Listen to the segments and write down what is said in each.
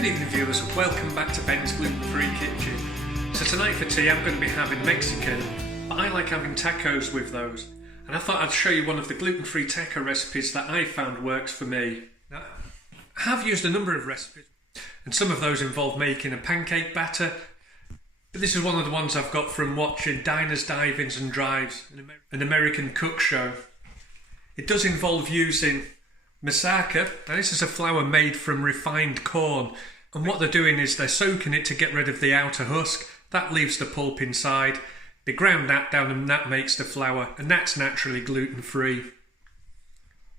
Good evening viewers, and welcome back to Ben's Gluten-Free Kitchen. So tonight for tea I'm going to be having Mexican, but I like having tacos with those. And I thought I'd show you one of the gluten-free taco recipes that I found works for me. Now, I have used a number of recipes, and some of those involve making a pancake batter, but this is one of the ones I've got from watching Diners, Dive-Ins and Drives, an American cook show. It does involve using Maseca. Now this is a flour made from refined corn, and what they're doing is they're soaking it to get rid of the outer husk. That leaves the pulp inside. They ground that down and that makes the flour, and that's naturally gluten-free.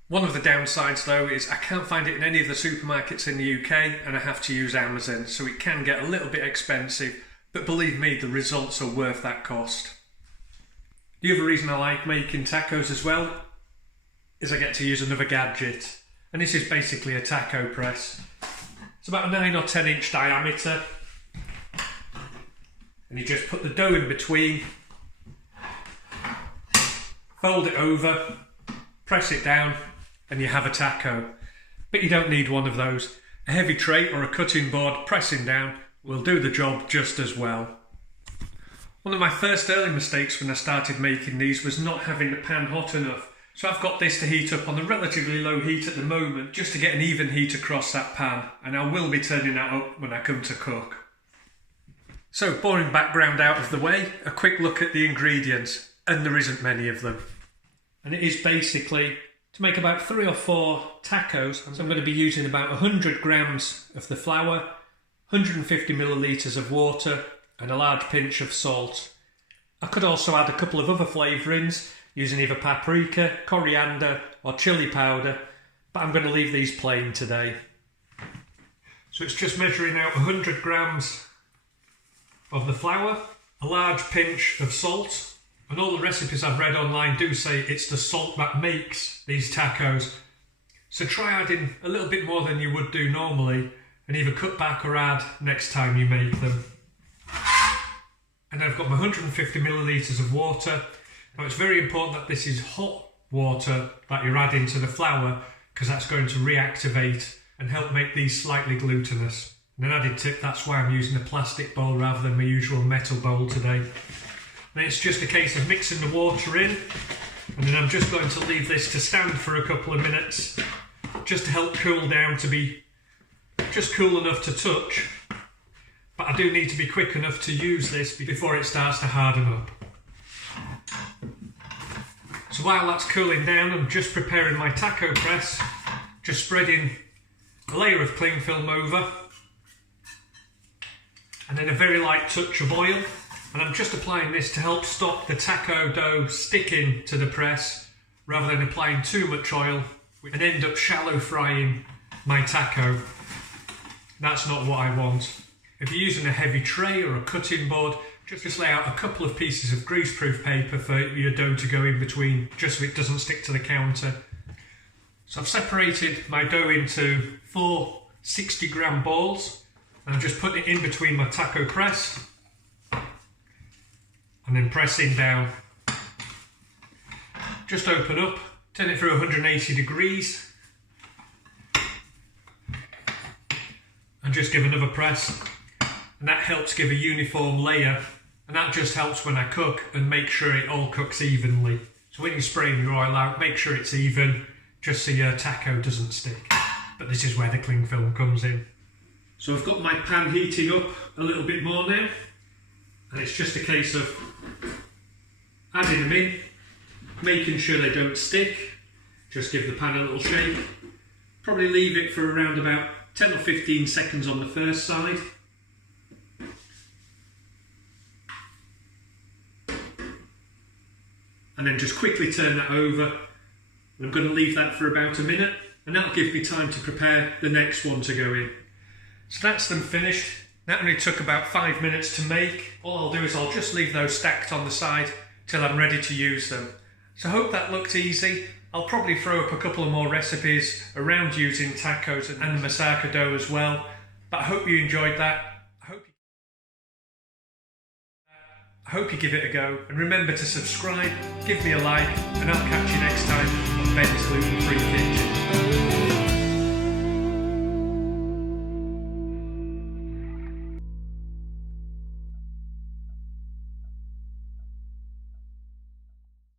One of the downsides though is I can't find it in any of the supermarkets in the UK, and I have to use Amazon, so it can get a little bit expensive, but believe me, the results are worth that cost. The other reason I like making tacos as well is I get to use another gadget, and this is basically a taco press. It's about a 9 or 10 inch diameter, and you just put the dough in between, fold it over, press it down, and you have a taco. But you don't need one of those. A heavy tray or a cutting board pressing down will do the job just as well. One of my first early mistakes when I started making these was not having the pan hot enough. So I've got this to heat up on a relatively low heat at the moment, just to get an even heat across that pan, and I will be turning that up when I come to cook. So, boring background out of the way, a quick look at the ingredients, and there isn't many of them. And it is basically to make about 3 or 4 tacos. So I'm going to be using about 100 grams of the flour, 150 millilitres of water, and a large pinch of salt. I could also add a couple of other flavourings, using either paprika, coriander or chilli powder, but I'm going to leave these plain today. So it's just measuring out 100 grams of the flour, a large pinch of salt, and all the recipes I've read online do say it's the salt that makes these tacos. So try adding a little bit more than you would do normally, and either cut back or add next time you make them. And I've got my 150 millilitres of water. Now it's very important that this is hot water that you're adding to the flour, because that's going to reactivate and help make these slightly glutinous. And an added tip, that's why I'm using a plastic bowl rather than my usual metal bowl today. Then it's just a case of mixing the water in, and then I'm just going to leave this to stand for a couple of minutes, just to help cool down to be just cool enough to touch. But I do need to be quick enough to use this before it starts to harden up. So while that's cooling down, I'm just preparing my taco press, just spreading a layer of cling film over, and then a very light touch of oil, and I'm just applying this to help stop the taco dough sticking to the press, rather than applying too much oil and end up shallow frying my taco. That's not what I want. If you're using a heavy tray or a cutting board, just lay out a couple of pieces of greaseproof paper for your dough to go in between, just so it doesn't stick to the counter. So I've separated my dough into 4 60-gram balls, and I'm just putting it in between my taco press, and then pressing down. Just open up, turn it through 180 degrees, and just give another press, and that helps give a uniform layer. And that just helps when I cook and make sure it all cooks evenly. So when you're spraying your oil out, make sure it's even, just so your taco doesn't stick. But this is where the cling film comes in. So I've got my pan heating up a little bit more now, and it's just a case of adding them in, making sure they don't stick. Just give the pan a little shake. Probably leave it for around about 10 or 15 seconds on the first side. And then just quickly turn that over, and I'm going to leave that for about a minute, and that'll give me time to prepare the next one to go in. So that's them finished. That only took about 5 minutes to make. All I'll do is I'll just leave those stacked on the side till I'm ready to use them. So I hope that looked easy. I'll probably throw up a couple of more recipes around using tacos and the Maseca dough as well, but I hope you enjoyed that. I hope you give it a go, and remember to subscribe, give me a like, and I'll catch you next time on Ben's Gluten-Free Kitchen.